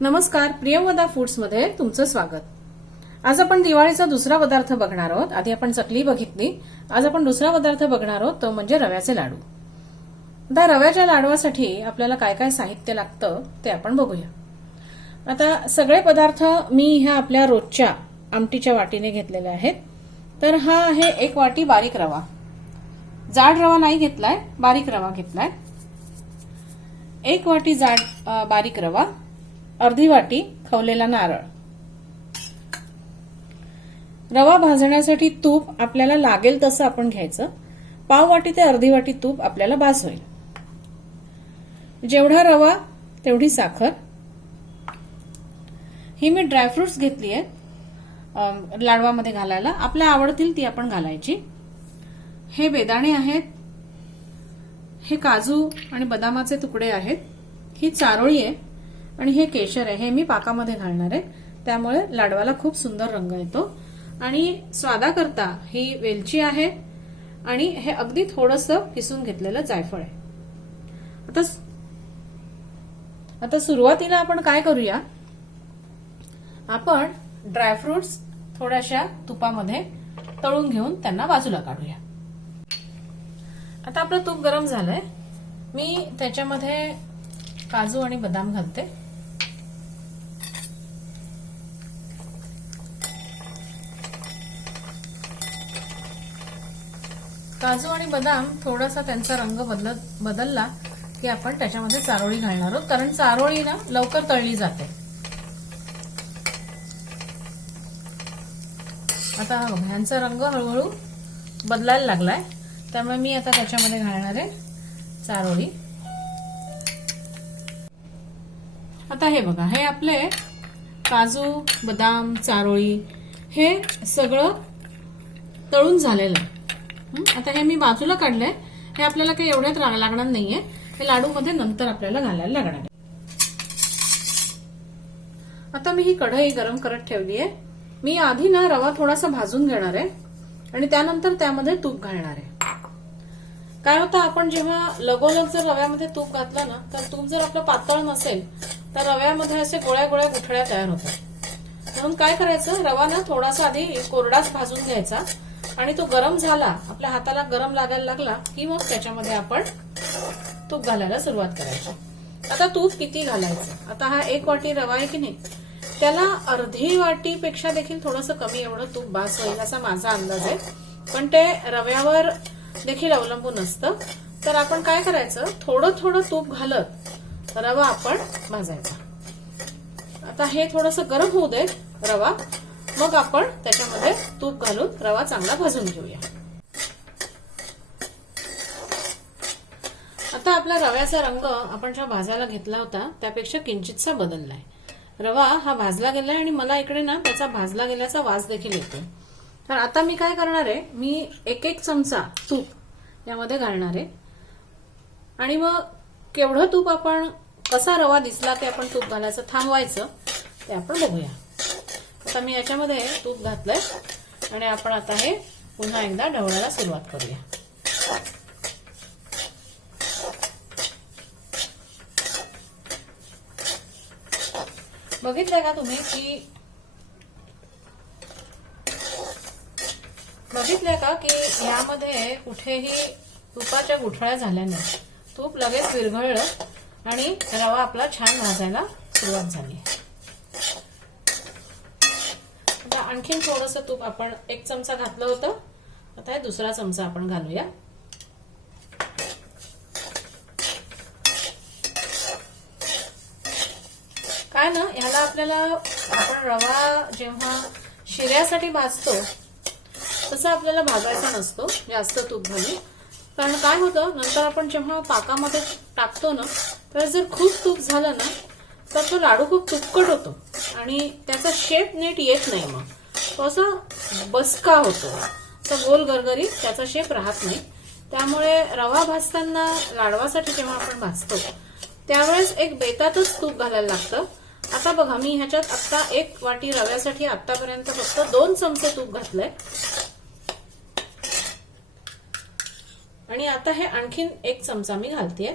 नमस्कार, प्रियंवदा फूड्समध्ये तुमचं स्वागत। आज आपण दिवाळीचा दुसरा पदार्थ बघणार आहोत। आधी आपण चकली बघितली, आज आपण दुसरा पदार्थ बघणार आहोत, तो म्हणजे रव्याचे लाडू। आता रव्याच्या लाडवासाठी आपल्याला काय काय साहित्य लागतं ते आपण बघूया। आता सगळे पदार्थ मी ह्या आपल्या रोजच्या आमटीच्या वाटीने घेतलेले आहेत। तर हा आहे 1 वाटी बारीक रवा, जाड रवा नाही घेतलाय, बारीक रवा घेतलाय। 1 वाटी जाड बारीक रवा, अर्धी वाटी खवलेला नारळ। रवा भाजण्यासाठी तूप आपल्याला लागेल तसं आपण घ्यायचं। पाव वाटी ते अर्धी वाटी तूप आपल्याला बास होईल। जेवढा रवा तेवढी साखर। ही मी ड्रायफ्रुट्स घेतली आहेत लाडवामध्ये घालायला, आपल्या आवडतील ती आपण घालायची। हे बेदाणे आहेत, हे काजू आणि बदामाचे तुकडे आहेत, ही चारोळी आहे आणि हे केशर आहे। हे मी पाकामध्ये घालणार आहे, त्यामुळे लाडवाला खूप सुंदर रंग येतो। आणि स्वादाकरता ही वेलची आहे आणि हे अगदी थोडंसं किसून घेतलेलं जायफळ आहे। आता सुरुवातीला आपण काय करूया, आपण ड्रायफ्रुट्स थोड्याशा तुपामध्ये तळून घेऊन त्यांना बाजूला काढूया। आता आपलं तूप गरम झालंय, मी त्याच्यामध्ये काजू आणि बदाम घालते। काजू आणि बदाम थोडासा त्यांचा रंग बदलला की आपण त्याच्यामध्ये चारोळी घालणार आहोत, कारण चारोळी ना लवकर तळली जाते। आता ह्यांचा रंग हळूहळू बदलायला लागलाय, त्यामुळे मी आता त्याच्यामध्ये घालणार आहे चारोळी। आता हे बघा, हे आपले काजू बदाम चारोळी हे सगळं तळून झालेलं आहे। आता हे मी बाजूला काढलंय, हे आपल्याला काही एवढ्यात लागणार नाहीये, हे लाडू मध्ये नंतर आपल्याला घालायला लागणार आहे। आता मी ही कढई गरम करत ठेवली आहे। मी आधी ना रवा थोडासा भाजून घेणार आहे आणि त्यानंतर त्यामध्ये तूप घालणार आहे। काय होतं, आपण जेव्हा लगोलग जर रव्यामध्ये तूप घातलं ना, तर तूप जर आपलं पातळ नसेल तर रव्यामध्ये असे गोळ्या गोळ्या गुठळ्या तयार होतात। म्हणून काय करायचं, रवा ना थोडासा आधी कोरडाच भाजून घ्यायचा आणि तो गरम झाला, आपल्या हाताला गरम लागायला लागला की मग त्याच्यामध्ये आपण तूप घालायला सुरुवात करायची। आता तूप किती घालायचं, आता हा 1 वाटी रवा आहे की नाही, त्याला अर्धी वाटीपेक्षा देखील थोडंसं कमी एवढं तूप बास होईल असा माझा अंदाज आहे, पण ते रव्यावर देखील अवलंबून असतं। तर आपण काय करायचं, थोडं थोडं तूप घालत रवा आपण भाजायचा। आता हे थोडंसं गरम होऊ दे रवा, मग आपण त्याच्यामध्ये तूप घालून रवा चांगला भाजून घेऊया। आता आपला रव्याचा रंग आपण ज्या भाजायला घेतला होता त्यापेक्षा किंचितसा बदललाय। रवा हा भाजला गेलाय आणि मला इकडे ना त्याचा भाजला गेल्याचा वास देखील येतो। तर आता मी काय करणार आहे, मी 1 चमचा तूप यामध्ये घालणार आहे आणि मग केवढं तूप आपण, कसा रवा दिसला ते आपण तूप घालायचं थांबवायचं ते आपण बघूया। आता मी याच्यामध्ये तूप घातलंय आणि आपण आता हे पुन्हा एकदा ढवळायला सुरुवात करूया। बघितलंय का तुम्ही की यामध्ये कुठेही तुपाच्या गुठळ्या झाल्या नाही, तूप लगेच विरघळलं आणि रवा आपला छान भाजायला सुरुवात झाली। आता आणखीन थोडंसं तूप आपण 1 चमचा घातलं होतं, आता हे दुसरा चमचा आपण घालूया। काय ना, ह्याला आपल्याला, आपण रवा जेव्हा शिऱ्यासाठी भाजतो तसं आपल्याला भाजायचा नसतो जास्त तूप घालून, कारण काय होतं, नंतर आपण जेव्हा पाकामध्ये टाकतो ना, तर जर खूप तूप झालं ना तर तो लाडू खूप तुपकट होतो आणि त्याचा शेप नीट येत नाही, मग तो असा बसका होतो, तो गोल गरगरी, त्याचा शेप राहत नाही। त्यामुळे रवा भाजताना लाडवासाठी जेव्हा आपण भाजतो त्यावेळेस एक बेतातच तूप घालायला लागतं। आता बघा, मी ह्याच्यात आता 1 वाटी रव्यासाठी आतापर्यंत फक्त 2 चमचे तूप घातलंय आणि आता हे आणखीन 1 चमचा मी घालतेय।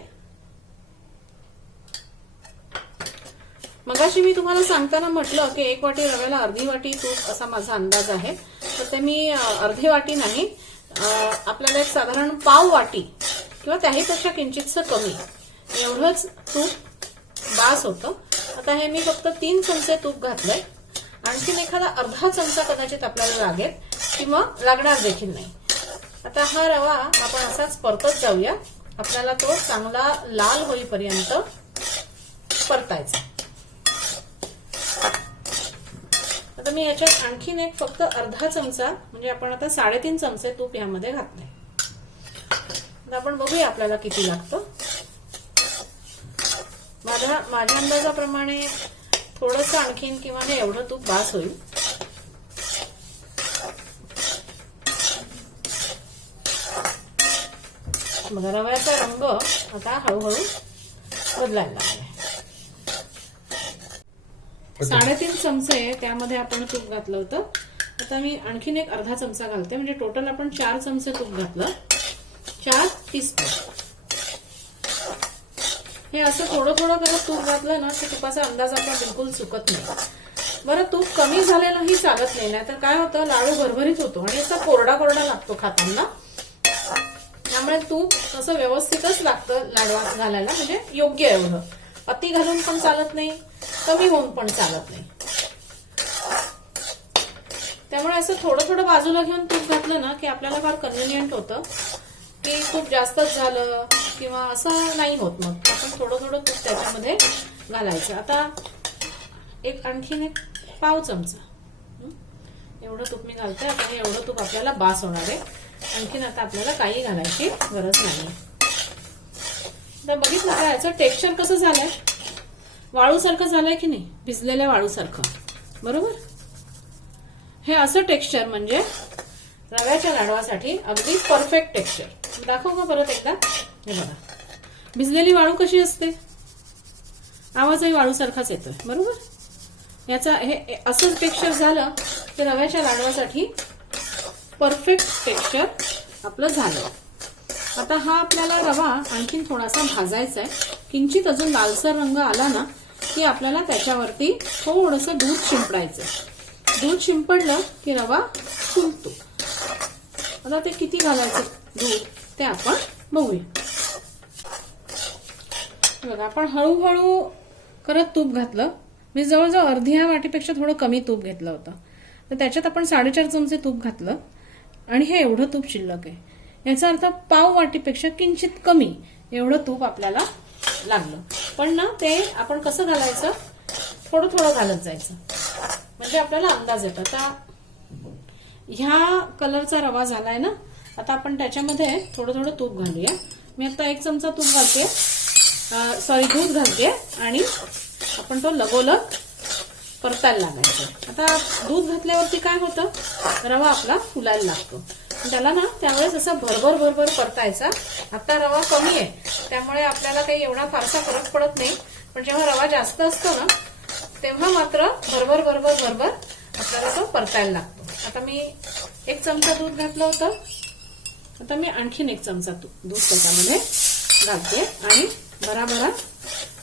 मगाशी मी तुम्हाला सांगताना म्हटलं की 1 वाटी रव्याला अर्धी वाटी तूप असा माझा अंदाज आहे. तर ते मी अर्धी वाटी नाही, आपल्याला एक साधारण पाव वाटी किंवा त्याहीपेक्षा किंचितसं कमी एवढंच तूप बास होतं. आता हे मी फक्त 3 चमचे तूप घातलंय. आणखीन एखादा अर्धा चमचा कदाचित आपल्याला लागेल किंवा लागणार देखील नाही. आता हा रवा आपण असाच परतत जाऊया. आपल्याला तो चांगला लाल होईपर्यंत परतायचा. आता मी याच्यात आणखीन एक फक्त अर्धा चमचा, म्हणजे आपण आता 3.5 चमचे तूप यामध्ये घातले. आता आपण बघूया आपल्याला किती लागतं. माझ्या अंदाजाप्रमाणे थोडंसं आणखीन किंवा हे एवढं तूप बास होईल. बघा रव्याचा रंग आता हळूहळू बदलायला लागलाय. 3.5 चमचे त्यामध्ये आपण तूप घातलं होतं. आता मी आणखीन एक अर्धा चमचा घालते, म्हणजे टोटल आपण 4 चमचे तूप घातलं. 4 टीस्पून. हे असं थोडं थोडं करत तूप घातलं ना की तुपाचा अंदाज आपला बिलकुल चुकत नाही. बरं, तूप कमी झालेलंही चालत नाही, नाहीतर काय होतं लाडू भरभरीत होतो आणि असा कोरडा कोरडा लागतो खाताना. त्यामुळे तूप असं व्यवस्थितच लागतं लाडवात घालायला, म्हणजे योग्य एवढं. अति घालून पण चालत नाही, कमी होऊन पण चालत नाही. त्यामुळे असं थोडं थोडं बाजूला घेऊन तूप घातलं ना की आपल्याला फार कन्व्हिनियंट होतं की तूप जास्तच झालं किंवा असं नाही होत. मग आपण थोडं थोडं तूप त्याच्यामध्ये घालायचं. आता आणखीन एक पाव चमचा एवढं तूप मी घालते. आता हे एवढं तूप आपल्याला बास होणार आहे. आणखीन आता आपल्याला काही घालायची गरज नाही. आता बघितलं का याचं टेक्स्चर कसं झालंय, वाळूसारखं झालंय की नाही, भिजलेल्या वाळूसारखं. बरोबर, हे असं टेक्स्चर म्हणजे रव्याच्या लाडवासाठी अगदी परफेक्ट टेक्स्चर. दाखवू का परत एकदा. हे बघा, भिजलेली वाळू कशी असते, आवाजही वाळूसारखाच येतोय. बरोबर, याचा हे असंच टेक्स्चर झालं की रव्याच्या लाडवासाठी परफेक्ट टेक्स्चर आपलं झालं. आता हा आपल्याला रवा आणखीन थोडासा भाजायचा आहे. किंचित अजून लालसर रंग आला ना की आपल्याला त्याच्यावरती थोडंसं दूध शिंपडायचं. दूध शिंपडलं की रवा फुलतो. आता ते किती घालायचं दूध ते आपण बघूया. बघा, आपण हळूहळू करत तूप घातलं. मी जवळजवळ अर्ध्या वाटीपेक्षा थोडं कमी तूप घेतलं होतं. तर त्याच्यात आपण 4.5 चमचे तूप घातलं आणि हे एवढं तूप शिल्लक आहे. याचा अर्थ पाव वाटीपेक्षा किंचित कमी एवढं तूप आपल्याला लागलं. पण ना ते आपण कसं घालायचं, थोडं थोडं घालत जायचं, म्हणजे आपल्याला अंदाज येतो. आता ह्या कलरचा रवा झालाय ना, आता आपण त्याच्यामध्ये थोडं थोडं तूप घालूया. मी आता 1 चमचा तूप घालते, दूध घालते आणि आपण तो लगोलग परतायला लागायचं. आता दूध घातल्यावरती काय होतं, रवा आपला फुलायला लागतो. त्याला ना त्यावेळेस असं भरभर भरभर परतायचा. आता रवा कमी आहे त्यामुळे आपल्याला काही एवढा फारसा फरक पडत नाही, पण जेव्हा रवा जास्त असतो ना तेव्हा मात्र भरभर भरभर भरभर आपल्याला तो परतायला लागतो. आता मी 1 चमचा दूध घातलं होतं. आता मी आणखीन 1 चमचा दूध त्याच्यामध्ये घालते आणि भराभरा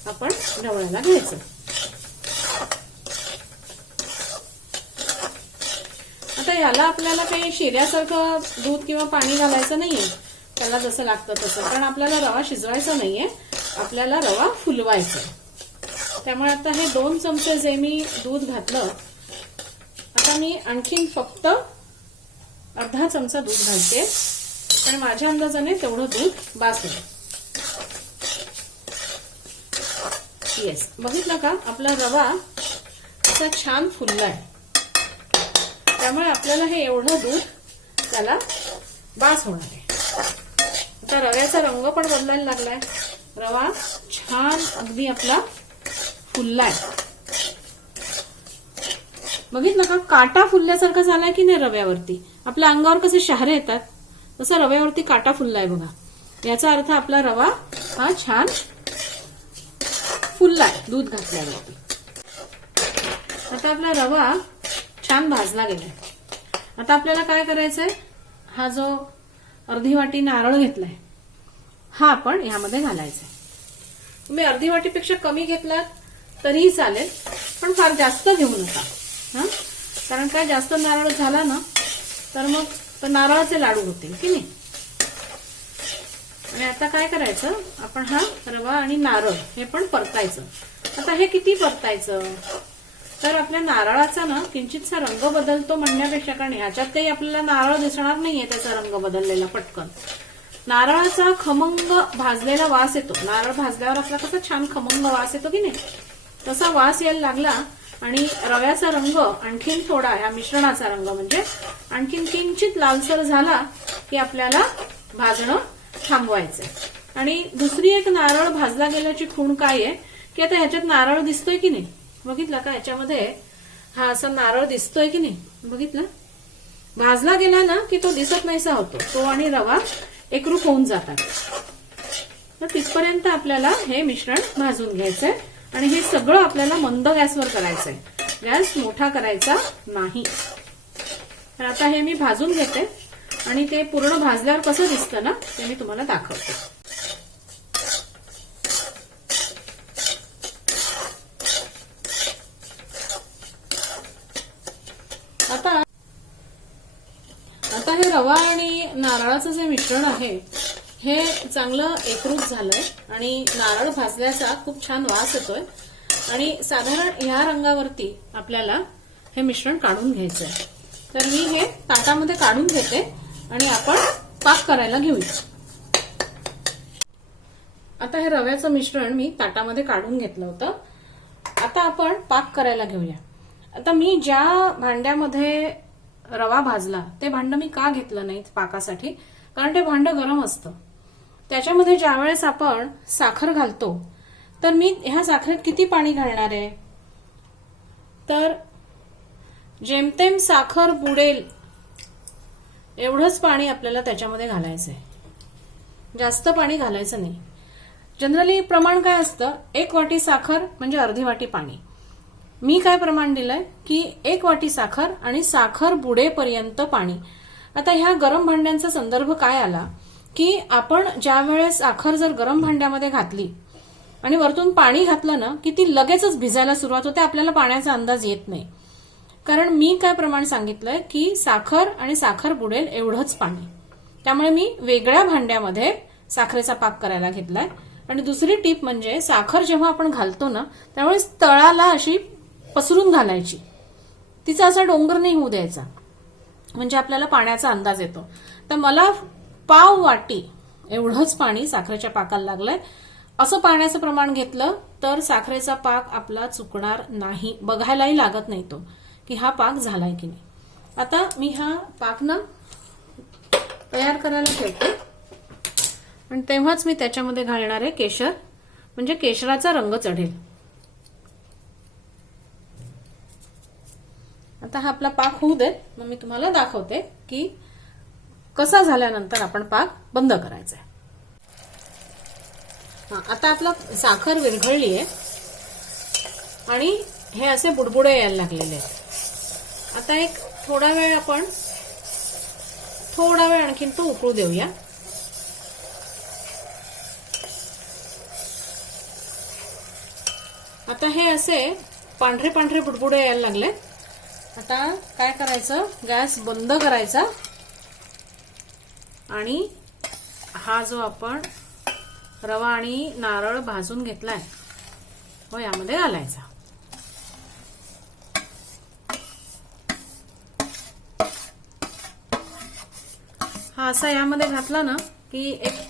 आपण ढवळायला घ्यायचं. आता याला आपल्याला काही शिऱ्यासारखं दूध किंवा पाणी घालायचं नाहीये, त्याला जसं लागतं तसं. कारण आपल्याला रवा शिजवायचा नाहीये, आपल्याला रवा फुलवायचा. त्यामुळे आता हे 2 चमचे जे मी दूध घातलं, आता मी आणखीन फक्त अर्धा चमचा दूध घालते. पण माझ्या अंदाजाने तेवढं दूध बास होईल. येस, बघितलं का आपला रवा असा छान फुललाय. त्यामुळे आपल्याला हे एवढं दूध त्याला बास होणार आहे. आता रव्याचा रंग पण बदलायला लागलाय. रवा छान अगदी आपला फुललाय. बघितलं का, काटा फुलल्यासारखा झालाय की नाही रव्यावरती. आपल्या अंगावर कसे शहारे येतात तसं रव्यावरती काटा फुललाय बघा. याचा अर्थ आपला रवा हा छान फुललाय दूध घातल्यावरती. आता आपला रवा छान भाजला गेलाय. आता आपल्याला काय करायचंय, हा जो अर्धी वाटी नारळ घेतलाय हा आपण यामध्ये घालायचा. तुम्ही अर्धी वाटीपेक्षा कमी घेतलात तरीही चालेल, पण फार जास्त घेऊ नका हा, कारण काय जास्त नारळ झाला ना तर मग नारळाचे लाडू होतील की नाही. आणि आता काय करायचं, आपण हा रवा आणि नारळ हे पण परतायचं. आता हे किती परतायचं, तर आपल्या नारळाचा ना किंचितसा रंग बदलतो म्हणण्यापेक्षा, कारण ह्याच्यात काही आपल्याला नारळ दिसणार नाहीये त्याचा रंग बदललेला पटकन. नारळाचा खमंग भाजलेला वास येतो. नारळ भाजल्यावर आपला कसा छान खमंग वास येतो की नाही, तसा वास यायला लागला आणि रव्याचा रंग आणखीन थोडा, या मिश्रणाचा रंग म्हणजे आणखीन किंचित लालसर झाला की आपल्याला भाजणं थांबवायचंय. आणि दुसरी एक नारळ भाजला गेल्याची खूण काय आहे की आता ह्याच्यात नारळ दिसतोय की नाही, बघितलं का, याच्यामध्ये हा असा नारळ दिसतोय की नाही, बघितलं. भाजला गेला ना की तो दिसत नाहीसा होतो, तो आणि रवा एकरूप होऊन जातात. तर तिथपर्यंत आपल्याला हे मिश्रण भाजून घ्यायचंय आणि हे सगळं आपल्याला मंद गॅसवर करायचंय, गॅस मोठा करायचा नाही. तर आता हे मी भाजून घेते आणि ते पूर्ण भाजल्यावर कसं दिसतं ना ते मी तुम्हाला दाखवते. आता हे रवा आणि नारळाचं जे मिश्रण आहे हे चांगलं एकरूप झालंय आणि नारळ भाजल्याचा खूप छान वास येतोय आणि साधारण ह्या रंगावरती आपल्याला हे मिश्रण काढून घ्यायचंय. तर मी हे ताटामध्ये काढून घेते आणि आपण पाक करायला घेऊया. आता हे रव्याचं मिश्रण मी ताटामध्ये काढून घेतलं होतं. आता आपण पाक करायला घेऊया. आता मी ज्या भांड्यामध्ये रवा भाजला ते भांड मी का घेतलं नाही पाकासाठी, कारण ते भांड गरम असतं. त्याच्यामध्ये ज्या वेळेस आपण साखर घालतो तर मी ह्या साखरेत किती पाणी घालणार आहे, तर जेमतेम साखर बुडेल एवढंच पाणी आपल्याला त्याच्यामध्ये घालायचंय, जास्त पाणी घालायचं नाही. जनरली प्रमाण काय असतं, 1 वाटी साखर म्हणजे अर्धी वाटी पाणी. मी काय प्रमाण दिलंय की 1 वाटी साखर आणि साखर बुडेपर्यंत पाणी. आता ह्या गरम भांड्यांचा संदर्भ काय आला की आपण ज्या वेळेस साखर जर गरम भांड्यामध्ये घातली आणि वरतून पाणी घातलं ना की ती लगेचच भिजायला सुरुवात होते, आपल्याला पाण्याचा अंदाज येत नाही. कारण मी काय प्रमाण सांगितलंय की साखर आणि साखर बुडेल एवढंच पाणी. त्यामुळे मी वेगळ्या भांड्यामध्ये साखरेचा पाक करायला घेतलाय. आणि दुसरी टीप म्हणजे साखर जेव्हा आपण घालतो ना त्यावेळेस तळाला अशी पसरून घालायची, तिचा असा डोंगर नाही होऊ द्यायचा, म्हणजे आपल्याला पाण्याचा अंदाज येतो. तर मला पाव वाटी एवढंच पाणी साखरेच्या पाकाला लागलंय. असं पाण्याचं प्रमाण घेतलं तर साखरेचा पाक आपला चुकणार नाही, बघायलाही लागत नाही तो की हा पाक झालाय की नाही. आता मी हा पाक ना तयार करायला ठेवते आणि तेव्हाच मी त्याच्यामध्ये घालणार आहे केशर, म्हणजे केशराचा रंग चढेल. आता हा आपला पाक होऊ दे, मग मी तुम्हाला दाखवते की कसा झाल्यानंतर आपण पाक बंद करायचा आहे. आता आपला साखर विरघळली आहे आणि हे असे बुडबुडे यायला लागलेले आहेत. आता एक थोडा वेळ आणखीन तो उकळू देऊया. आता हे असे पांढरे पांढरे बुडबुडे यायला लागले. आता काय करायचं, गॅस बंद करायचा आणि हा जो आपण रवा आणि नारळ भाजून घेतलाय तो यामध्ये घालायचा. हा असा यामध्ये घातला ना की एक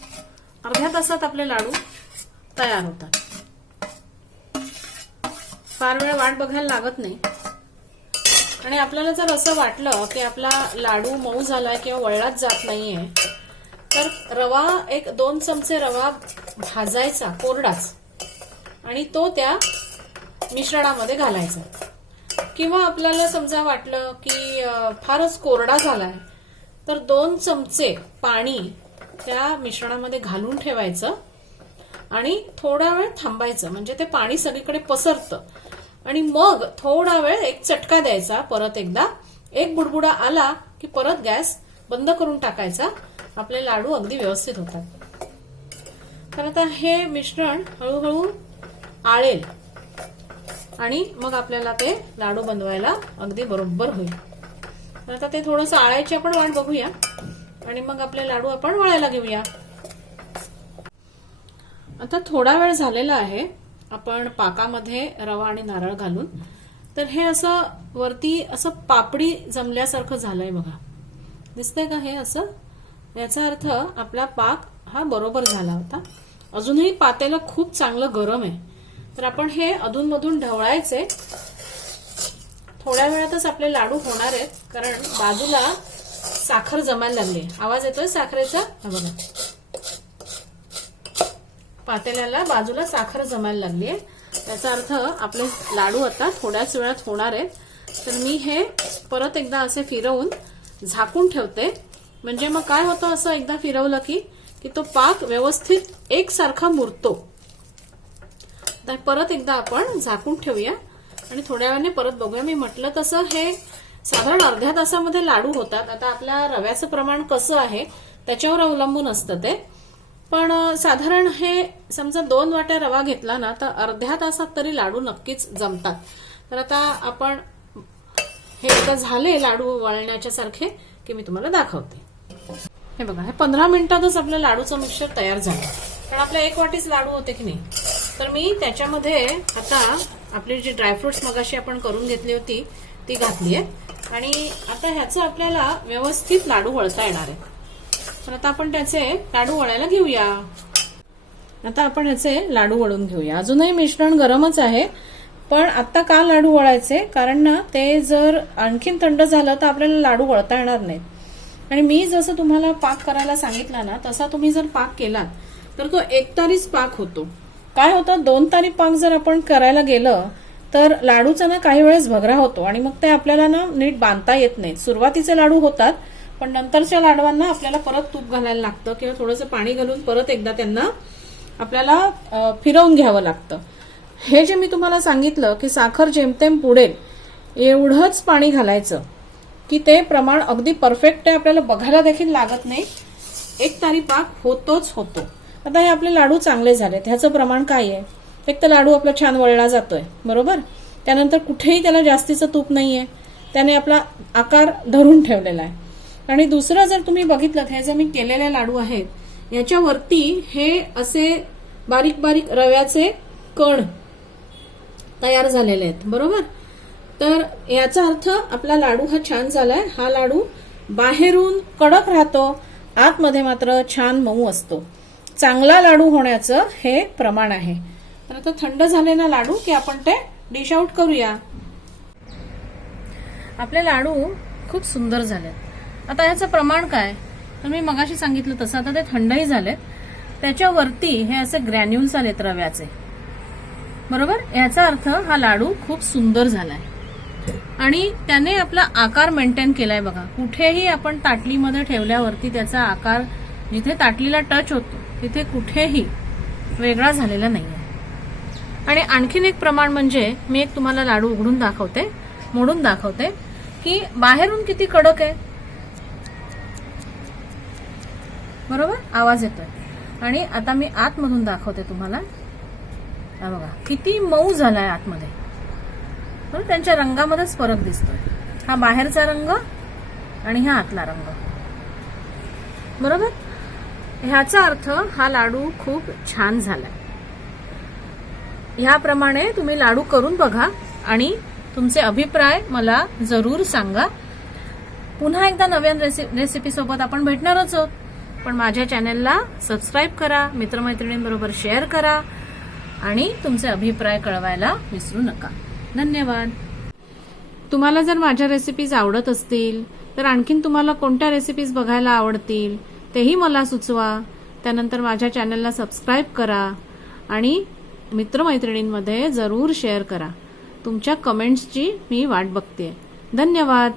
अर्ध्या तासात आपले लाडू तयार होतात. फार वेळ वाट बघायला लागत नाही. आणि आपल्याला जर असं वाटलं की आपला लाडू मऊ झालाय किंवा वळलाच जात नाहीये तर रवा 1-2 चमचे रवा भाजायचा कोरडाच आणि तो त्या मिश्रणामध्ये घालायचा. किंवा आपल्याला समजा वाटलं की फारच कोरडा झालाय तर 2 चमचे पाणी त्या मिश्रणामध्ये घालून ठेवायचं आणि थोडा वेळ थांबायचं, म्हणजे ते पाणी सगळीकडे पसरतं. आणि मग थोडा वेळ एक चटका द्यायचा, परत एकदा एक बुडबुडा आला की परत गॅस बंद करून टाकायचा. आपले लाडू अगदी व्यवस्थित होतात. तर आता हे मिश्रण हळूहळू आळेल आणि मग आपल्याला ते लाडू बनवायला अगदी बरोबर होईल. तर आता ते थोडंसं आळायची आपण वाट बघूया आणि मग आपले लाडू आपण वळायला घेऊया. आता थोडा वेळ झालेला आहे आपण पाकामध्ये रवा आणि नारळ घालून. तर हे असं वरती असं पापडी जमल्यासारखं झालंय बघा, दिसतंय का हे असं? याचा अर्थ आपला पाक हा बरोबर झाला होता. अजूनही पातेलं खूप चांगलं गरम आहे, तर आपण हे अधूनमधून ढवळायचे. थोड्या वेळातच आपले लाडू होणार आहेत, कारण बाजूला साखर जमायला लागली. आवाज येतोय साखरेचा? हा बघा, पातेल्याला बाजूला साखर जमायला लागली आहे. त्याचा अर्थ आपले लाडू आता थोड्याच वेळात होणार आहेत. तर मी हे परत एकदा असे फिरवून झाकून ठेवते. म्हणजे मग काय होतं, असं एकदा फिरवलं की तो पाक व्यवस्थित एकसारखा मुरतो. तर परत एकदा आपण झाकून ठेवूया आणि थोड्या वेळाने परत बघूया. मी म्हटलं तसं हे साधारण अर्ध्या तासामध्ये लाडू होतात. आता आपल्या रव्याचं प्रमाण कसं आहे त्याच्यावर अवलंबून असतं ते. पण साधारण हे समजा 2 वाट्या रवा घेतला ना, तर अर्ध्या तासात तरी लाडू नक्कीच जमतात. तर आता आपण हे एकदा झाले लाडू वळण्याच्या सारखे की मी तुम्हाला दाखवते. हे बघा, हे 15 मिनिटातच आपलं लाडूचं मिक्सचर तयार झालं. कारण आपल्या 1 वाटीच लाडू होते की नाही. तर मी त्याच्यामध्ये आता आपली जी ड्रायफ्रुट्स मगाशी आपण करून घेतली होती ती घातली आहे आणि आता ह्याचं आपल्याला व्यवस्थित लाडू वळता येणार आहे. तर आता आपण त्याचे लाडू वळायला घेऊया. आता आपण ह्याचे लाडू वळून घेऊया. अजूनही मिश्रण गरमच आहे, पण आता का लाडू वळायचे, कारण ना ते जर आणखीन थंड झालं तर आपल्याला लाडू वळता येणार नाहीत. आणि मी जसं तुम्हाला पाक करायला सांगितलं ना, तसा तुम्ही जर पाक केलात तर तो एकतारीच पाक होतो. काय होतं, 2 तारी पाक जर आपण करायला गेलं तर लाडूचा ना काही वेळेस भगरा होतो आणि मग ते आपल्याला ना नीट बांधता येत नाही. सुरुवातीचे लाडू होतात, पण नंतरच्या लाडवांना आपल्याला परत तूप घालायला लागतं किंवा थोडंसं पाणी घालून परत एकदा त्यांना आपल्याला फिरवून घ्यावं लागतं. हे जे मी तुम्हाला सांगितलं की साखर जेमतेम पुडेल एवढंच पाणी घालायचं की ते प्रमाण अगदी परफेक्ट आहे, आपल्याला बघायला देखील लागत नाही. 1 तारी पाक होतोच होतो. आता हे आपले लाडू चांगले झालेत. ह्याचं प्रमाण काय आहे, एक तर लाडू आपला छान वळला जातोय बरोबर, त्यानंतर कुठेही त्याला जास्तीचं तूप नाहीये, त्याने आपला आकार धरून ठेवलेला आहे. आणि दुसरं जर तुम्ही बघितलं, हे जे मी केलेले लाडू आहेत याच्यावरती हे असे बारीक बारीक रव्याचे कण तयार झालेले आहेत बरोबर. तर याचा अर्थ आपला लाडू हा छान झालाय. हा लाडू बाहेरून कडक राहतो, आतमध्ये मात्र छान मऊ असतो. चांगला लाडू होण्याचं हे प्रमाण आहे. तर आता थंड झालेला लाडू की आपण ते डिश आउट करूया. आपले लाडू खूप सुंदर झालेत. आता याचं प्रमाण काय, तर मी मगाशी सांगितलं तसं आता ते थंडही झालेत. त्याच्यावरती हे असे ग्रॅन्युल्स आलेत रव्याचे बरोबर. याचा अर्थ हा लाडू खूप सुंदर झालाय आणि त्याने आपला आकार मेंटेन केलाय बघा. कुठेही आपण ताटलीमध्ये ठेवल्यावरती त्याचा आकार जिथे ताटलीला टच होतो तिथे कुठेही वेगळा झालेला नाहीये. आणि आणखीन एक प्रमाण म्हणजे मी एक तुम्हाला लाडू उघडून दाखवते, मोडून दाखवते की बाहेरून किती कडक आहे बरोबर, आवाज येतोय. आणि आता मी आतमधून दाखवते तुम्हाला. बघा किती मऊ झालाय आतमध्ये. त्यांच्या रंगामध्येच फरक दिसतोय. हा बाहेरचा रंग आणि हा आतला रंग बरोबर. ह्याचा अर्थ हा लाडू खूप छान झालाय. ह्याप्रमाणे तुम्ही लाडू करून बघा आणि तुमचे अभिप्राय मला जरूर सांगा. पुन्हा एकदा नवीन रेसिपी सोबत आपण भेटणारच आहोत. पण माझ्या चॅनलला सबस्क्राईब करा, मित्रमैत्रिणींबरोबर शेअर करा आणि तुमचे अभिप्राय कळवायला विसरू नका. धन्यवाद. तुम्हाला जर माझ्या रेसिपीज आवडत असतील तर आणखीन तुम्हाला कोणत्या रेसिपीज बघायला आवडतील तेही मला सुचवा. त्यानंतर माझ्या चॅनलला सबस्क्राईब करा आणि मित्रमैत्रिणींमध्ये जरूर शेअर करा. तुमच्या कमेंट्सची मी वाट बघते. धन्यवाद.